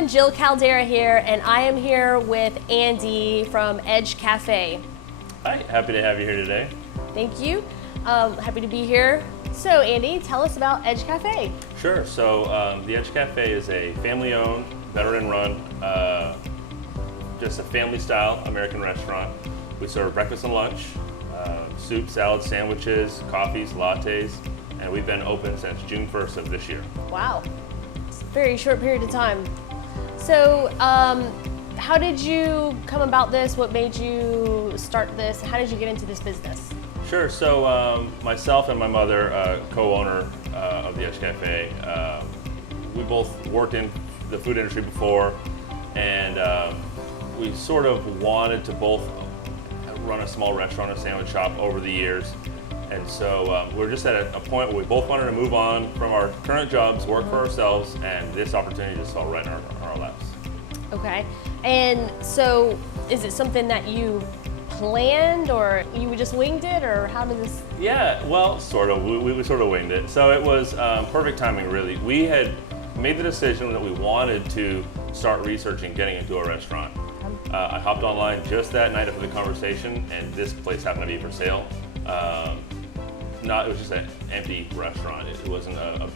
everyone, Jill Caldera here, and I am here with Andy from Edge Cafe. Hi, happy to have you here today. Thank you. Happy to be here. So Andy, tell us about Edge Cafe. Sure, so the Edge Cafe is a family-owned, veteran-run, just a family-style American restaurant. We serve breakfast and lunch, soup, salads, sandwiches, coffees, lattes, and we've been open since June 1st of this year. Wow, it's a very short period of time. So how did you come about this? What made you start this? How did you get into this business? Sure, so myself and my mother, co-owner of the Edge Cafe, we both worked in the food industry before, and we sort of wanted to both run a small restaurant or sandwich shop over the years. And so we're just at a point where we both wanted to move on from our current jobs, work for ourselves, and this opportunity just fell right in our laps. Okay, and so is it something that you planned, or you just winged it, or how did this? Yeah, well, sort of. We sort of winged it. So it was perfect timing, really. We had made the decision that we wanted to start researching getting into a restaurant. I hopped online just that night after the conversation, and this place happened to be for sale. It was just an empty restaurant. It wasn't an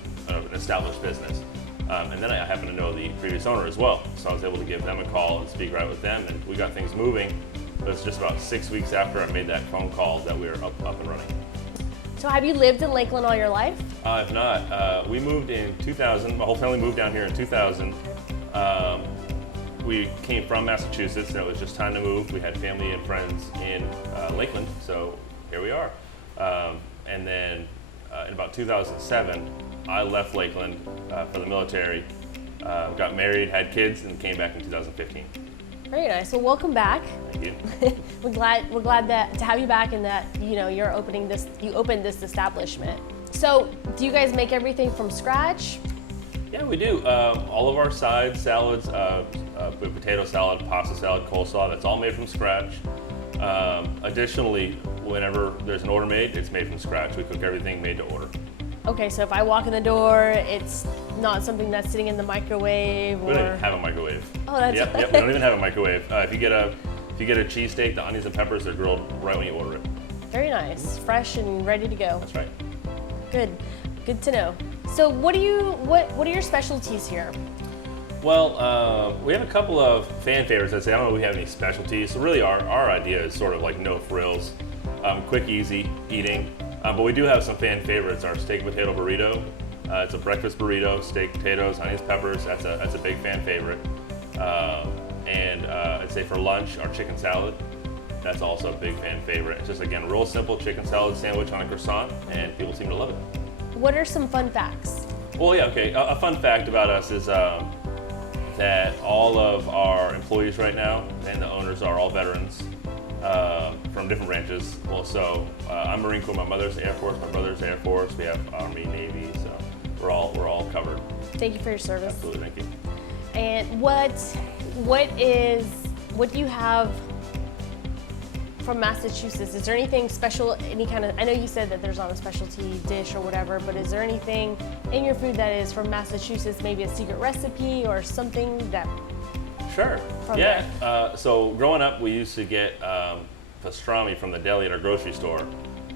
established business. And then I happened to know the previous owner as well. So I was able to give them a call and speak right with them, and we got things moving. It was just about 6 weeks after I made that phone call that we were up and running. So have you lived in Lakeland all your life? I've not. We moved in 2000. My whole family moved down here in 2000. We came from Massachusetts, and it was just time to move. We had family and friends in Lakeland, so here we are. And then in about 2007, I left Lakeland for the military, got married, had kids, and came back in 2015. Very nice. Well, welcome back. Thank you. we're glad that to have you back, and that you opened this establishment. So, do you guys make everything from scratch? Yeah, we do. All of our sides, salads, potato salad, pasta salad, coleslaw, that's all made from scratch. Additionally, whenever there's an order made, it's made from scratch. We cook everything made to order. Okay, so if I walk in the door, it's not something that's sitting in the microwave, or... We don't even have a microwave. Oh, that's... Yep, we don't even have a microwave. If you get a cheesesteak, the onions and peppers, they're grilled right when you order it. Very nice. Fresh and ready to go. That's right. Good to know. So what are your specialties here? Well, we have a couple of fan favorites. I'd say I don't know if we have any specialties. So really our idea is sort of like no frills, quick, easy eating. But we do have some fan favorites. Our steak potato burrito. It's a breakfast burrito, steak, potatoes, onions, peppers. That's a big fan favorite. And I'd say for lunch, our chicken salad. That's also a big fan favorite. It's just, again, real simple chicken salad sandwich on a croissant, and people seem to love it. What are some fun facts? Well, yeah, okay. A fun fact about us is that all of our employees right now and the owners are all veterans from different branches. Well, so I'm Marine Corps, my mother's Air Force, my brother's Air Force, we have Army, Navy, so we're all covered. Thanky for your service. Absolutely, thank you. And what do you have from Massachusetts? Is there anything special, I know you said that there's not a specialty dish or whatever, but is there anything in your food that is from Massachusetts, maybe a secret recipe or something that... Sure, yeah. So growing up, we used to get pastrami from the deli at our grocery store,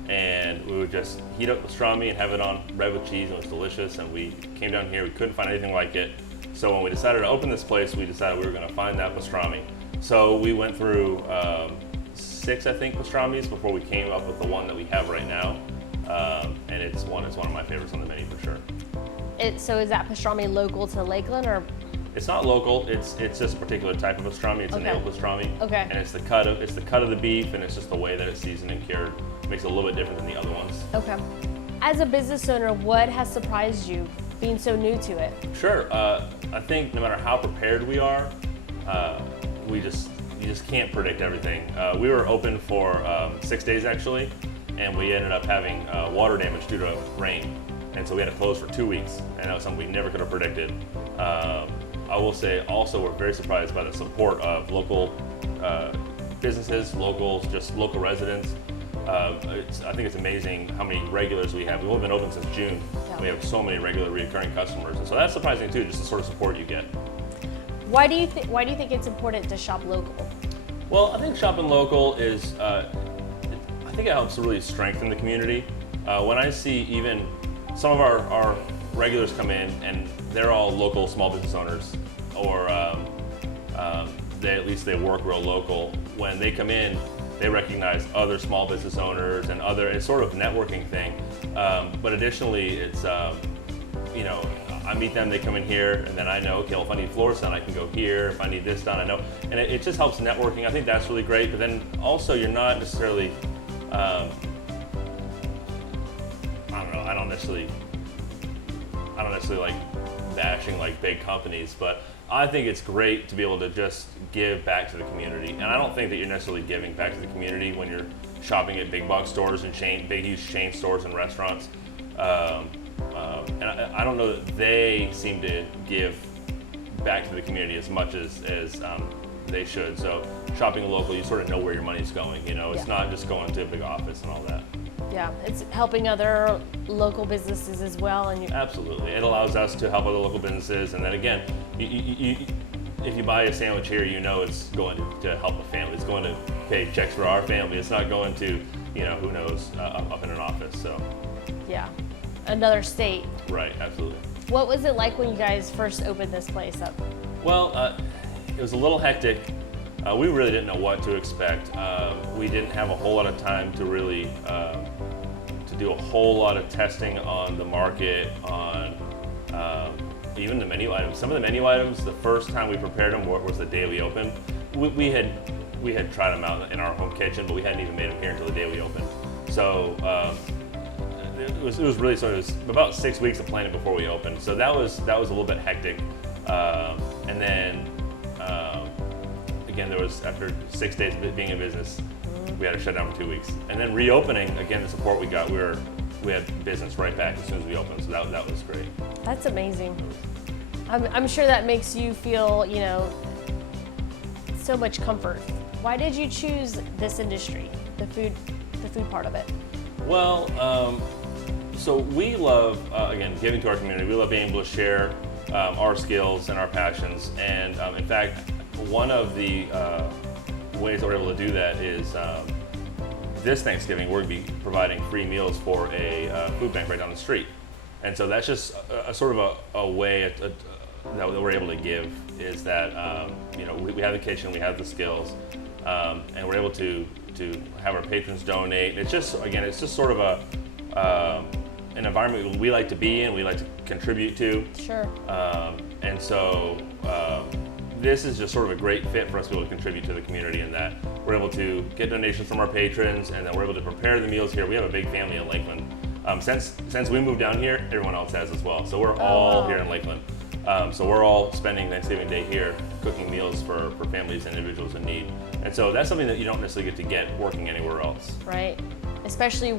and we would just heat up pastrami and have it on bread with cheese, and it was delicious, and we came down here, we couldn't find anything like it. So when we decided to open this place, we decided we were gonna find that pastrami. So we went through 6, I think, pastramis before we came up with the one that we have right now. And it's one of my favorites on the menu for sure. So is that pastrami local to Lakeland, or? It's not local. It's just a particular type of pastrami. It's a nail pastrami. Okay. And it's the cut of the beef, and it's just the way that it's seasoned and cured. It makes it a little bit different than the other ones. Okay. As a business owner, what has surprised you being so new to it? Sure. I think no matter how prepared we are, you just can't predict everything. We were open for 6 days actually, and we ended up having water damage due to rain. And so we had to close for 2 weeks, and that was something we never could have predicted. I will say also we're very surprised by the support of local businesses, local residents. I think it's amazing how many regulars we have. We've only been open since June. Yeah. We have so many regular recurring customers. And so that's surprising too, just the sort of support you get. Why do you think it's important to shop local? Well, I think shopping local is, I think it helps to really strengthen the community. When I see even some of our regulars come in and they're all local small business owners, or at least they work real local. When they come in, they recognize other small business owners and it's sort of a networking thing. But additionally, it's, I meet them, they come in here, and then I know, okay, well, if I need floors done, I can go here. If I need this done, I know. And it just helps networking. I think that's really great. But then also, you're not necessarily, I don't necessarily like bashing like big companies, but I think it's great to be able to just give back to the community. And I don't think that you're necessarily giving back to the community when you're shopping at big box stores and big huge chain stores and restaurants. And I don't know that they seem to give back to the community as much as they should. So shopping local, you sort of know where your money's going. It's not just going to a big office and all that. Yeah, it's helping other local businesses as well. Absolutely, it allows us to help other local businesses. And then again, if you buy a sandwich here, it's going to help a family. It's going to pay checks for our family. It's not going to, who knows, up in an office. So. Yeah. Another state. Right, absolutely. What was it like when you guys first opened this place up? Well, it was a little hectic. We really didn't know what to expect. We didn't have a whole lot of time to really to do a whole lot of testing on the market, on even the menu items. Some of the menu items, the first time we prepared them was the day we opened. We had tried them out in our home kitchen, but we hadn't even made them here until the day we opened. So. It was really it was about 6 weeks of planning before we opened, so that was a little bit hectic. And then again, there was, after 6 days of being in business, we had to shut down for 2 weeks. And then reopening, again, the support we got, we had business right back as soon as we opened, so that was great. That's amazing. I'm sure that makes you feel so much comfort. Why did you choose this industry, the food part of it? Well, so we love, again, giving to our community. We love being able to share our skills and our passions. And in fact, one of the ways that we're able to do that is this Thanksgiving, we're going to be providing free meals for a food bank right down the street. And so that's just a sort of a way that we're able to give, is that, we have the kitchen, we have the skills, and we're able to have our patrons donate. It's just sort of an environment we like to be in, we like to contribute to. Sure. And so this is just sort of a great fit for us to be able to contribute to the community, in that we're able to get donations from our patrons, and then we're able to prepare the meals here. We have a big family in Lakeland. Since we moved down here, everyone else has as well. So we're all here in Lakeland. So we're all spending Thanksgiving Day here cooking meals for families and individuals in need. And so that's something that you don't necessarily get to get working anywhere else. Right. Especially,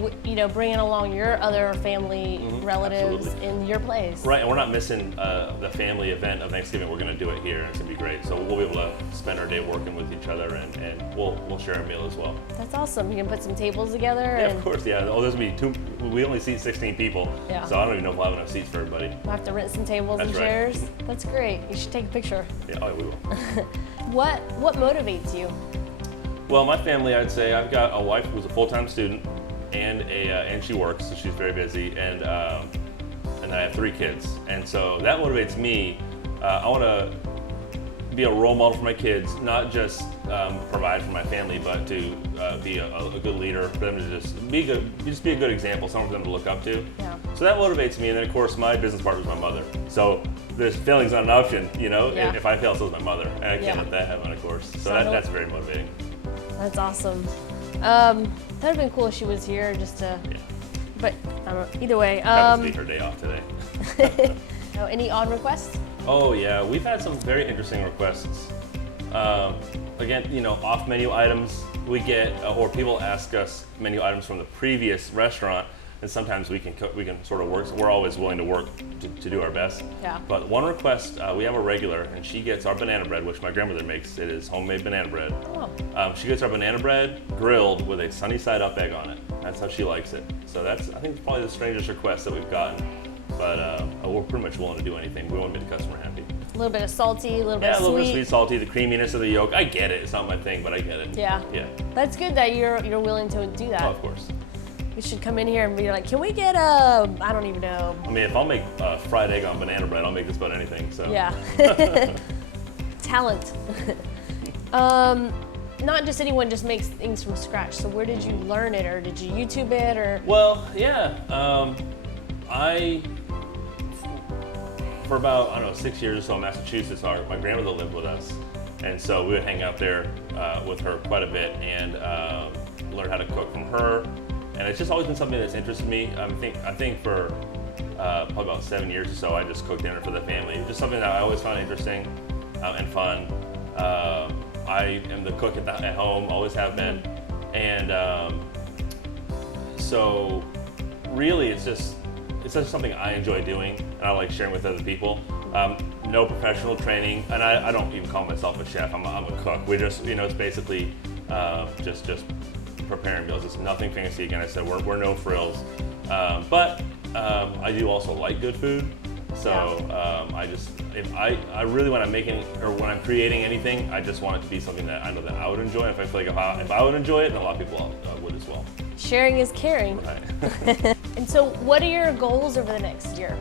bringing along your other family relatives in your place. Right, and we're not missing the family event of Thanksgiving. We're going to do it here, and it's going to be great. So we'll be able to spend our day working with each other, and we'll share a meal as well. That's awesome. You can put some tables together. Yeah, of course, yeah. Oh, there's going to be we only seat 16 people, yeah. So I don't even know if we'll have enough seats for everybody. We'll have to rent some tables and chairs. Right. That's great. You should take a picture. Yeah, we will. What motivates you? Well, my family, I'd say I've got a wife who's a full-time student, and she works, so she's very busy, and I have 3 kids, and so that motivates me. I want to be a role model for my kids, not just provide for my family, but to be a good leader, for them to just be a good example, someone for them to look up to. Yeah. So that motivates me, and then of course my business partner is my mother. So there's failing's not an option, Yeah. If I fail, so is my mother, and I can't let that happen, of course. So that's very motivating. That's awesome. That would have been cool if she was here, just to. Yeah. But either way. Happens to be her day off today. Oh, any odd requests? Oh yeah, we've had some very interesting requests. Again, off menu items we get, or people ask us menu items from the previous restaurant, and sometimes we can sort of work. So we're always willing to work to do our best. Yeah. But one request, we have a regular, and she gets our banana bread, which my grandmother makes. It is homemade banana bread. Oh. She gets our banana bread grilled with a sunny side up egg on it. That's how she likes it. So I think it's probably the strangest request that we've gotten. But we're pretty much willing to do anything. We want to make the customer happy. little bit of salty, a little bit Yeah, of a little bit sweet. of sweet, salty, the creaminess of the yolk. I get it. It's not my thing, but I get it. Yeah. Yeah. That's good that you're willing to do that. Oh, of course. We should come in here and be like, can we get a, I don't even know. I mean, if I'll make fried egg on banana bread, I'll make just about anything. So. Yeah. Talent. Not just anyone just makes things from scratch. So where did you learn it, or did you YouTube it, or? Well, yeah. For about, I don't know, 6 years or so in Massachusetts, my grandmother lived with us. And so we would hang out there with her quite a bit and learn how to cook from her. And it's just always been something that's interested me. I think for probably about 7 years or so, I just cooked dinner for the family. It was just something that I always found interesting and fun. I am the cook at home, always have been. And so really it's just something I enjoy doing and I like sharing with other people. No professional training, and I don't even call myself a chef. I'm a cook. We just, it's basically just preparing meals. It's nothing fancy. Again, I said we're no frills, but I do also like good food. So I really, when I'm making or when I'm creating anything, I just want it to be something that I know that I would enjoy. If I feel like if I would enjoy it, then a lot of people would as well. Sharing is caring. Right. And so, what are your goals over the next year?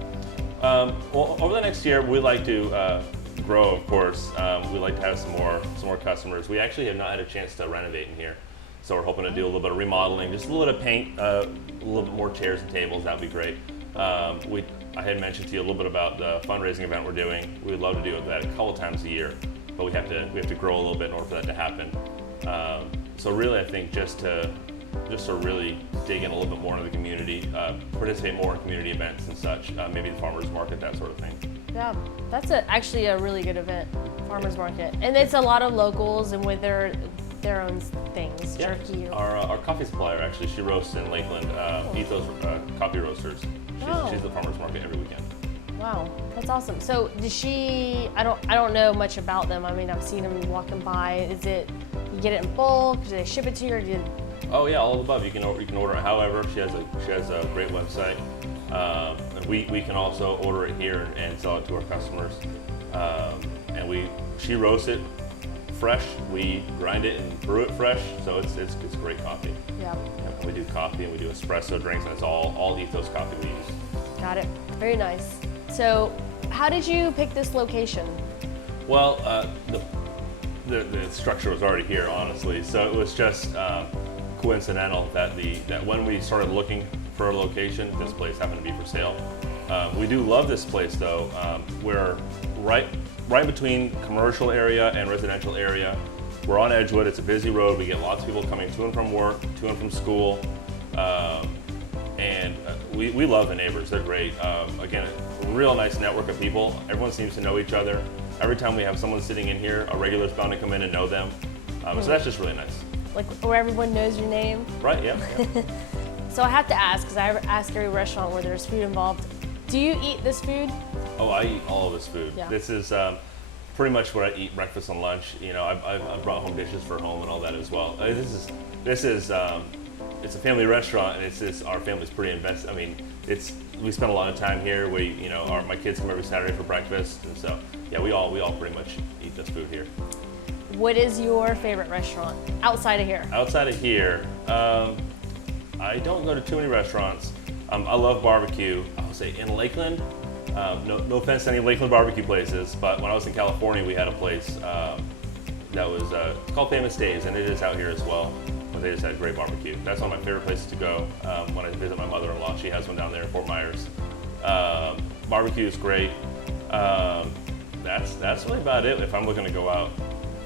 Well, over the next year, we'd like to grow, of course. We'd like to have some more customers. We actually have not had a chance to renovate in here, so we're hoping to do a little bit of remodeling, just a little bit of paint, a little bit more chairs and tables. That'd be great. I had mentioned to you a little bit about the fundraising event we're doing. We'd love to do that a couple times a year, but we have to grow a little bit in order for that to happen. So really, I think just to really dig in a little bit more into the community, participate more in community events and such, maybe the farmers market, that sort of thing. Yeah, that's actually a really good event, farmers market, and it's a lot of locals and with their own things, Yeah. jerky. Our coffee supplier, actually, she roasts in Lakeland, Ethos Coffee Roasters. She's the farmers market every weekend. Wow, that's awesome. So does she? I don't know much about them. I mean, I've seen them walking by. Is it you get it in bulk? Do they ship it to you, or do you? Oh yeah, all of the above. You can order it however. She has a great website. We can also order it here and sell it to our customers. And she roasts it fresh. We grind it and brew it fresh. So it's great coffee. Yeah. We do coffee and we do espresso drinks, and it's all Ethos coffee we use. Got it. Very nice. So, how did you pick this location? Well, the structure was already here, honestly. So it was just coincidental that when we started looking for a location, this place happened to be for sale. We do love this place, though. We're right between commercial area and residential area. We're on Edgewood. It's a busy road. We get lots of people coming to and from work, to and from school, and we love the neighbors. They're great. Again, a real nice network of people. Everyone seems to know each other. Every time we have someone sitting in here, a regular's bound to come in and know them. So that's just really nice. Like where everyone knows your name? Right, yeah. So I have to ask, because I ask every restaurant where there's food involved, do you eat this food? Oh, I eat all of this food. Yeah. This is pretty much what I eat breakfast and lunch. I've brought home dishes for home and all that as well. This is it's a family restaurant, and it's our family's pretty invested. I mean, we spend a lot of time here. My kids come every Saturday for breakfast, and so yeah, we all pretty much eat this food here. What is your favorite restaurant outside of here? Outside of here, I don't go to too many restaurants. I love barbecue. I would say in Lakeland. No offense to any Lakeland barbecue places, but when I was in California, we had a place that was called Famous Days, and it is out here as well. They just had great barbecue. That's one of my favorite places to go when I visit my mother-in-law. She has one down there in Fort Myers. Barbecue is great. That's really about it. If I'm looking to go out,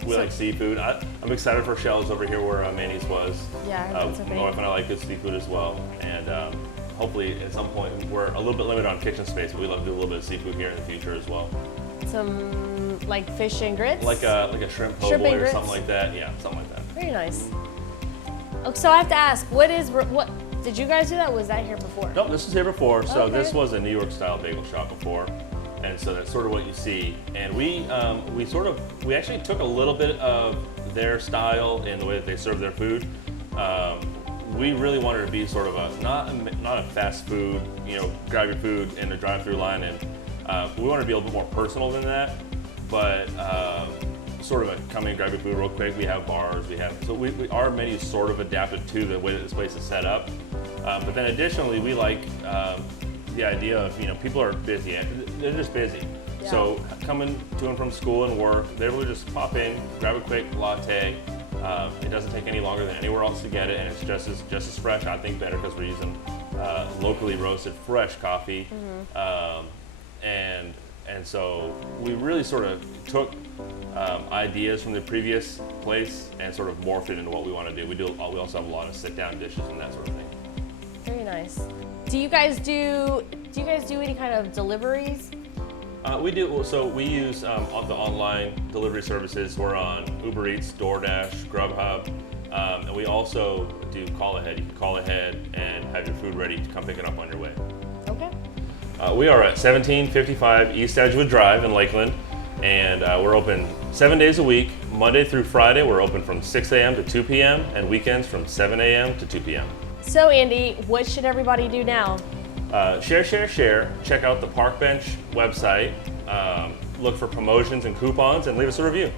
we like seafood. I'm excited for Shell's over here where Manny's was. Yeah, my wife and I like good seafood as well, and hopefully at some point we're a little bit limited on kitchen space, but we love to do a little bit of seafood here in the future as well. Some like fish and grits? Like a shrimp po' boy or something like that. Yeah, something like that. Very nice. Oh, so I have to ask, what did you guys do that? Was that here before? No, this was here before. So Okay. this was a New York style bagel shop before, and so that's sort of what you see. And we actually took a little bit of their style in the way that they serve their food. We really wanted to be sort of not a fast food, grab your food in the drive-through line, and we wanted to be a little bit more personal than that. but sort of a come in, grab your food real quick. We have bars, our menu is sort of adapted to the way that this place is set up. But then additionally, we like the idea of, people are busy. They're just busy. Yeah. So coming to and from school and work, they're able to just pop in, grab a quick latte. It doesn't take any longer than anywhere else to get it, and it's just as fresh. I think better because we're using locally roasted, fresh coffee. And so we really sort of took ideas from the previous place and sort of morphed it into what we want to do. We also have a lot of sit-down dishes and that sort of thing. Very nice. Do you guys do any kind of deliveries? We do. So we use the online delivery services. We're on Uber Eats, DoorDash, Grubhub, and we also do call ahead. You can call ahead and have your food ready to come pick it up on your way. Okay. We are at 1755 East Edgewood Drive in Lakeland, and we're open 7 days a week, Monday through Friday. We're open from 6 a.m. to 2 p.m. and weekends from 7 a.m. to 2 p.m. So Andy, what should everybody do now? Share. Check out the Park Bench website. Look for promotions and coupons and leave us a review.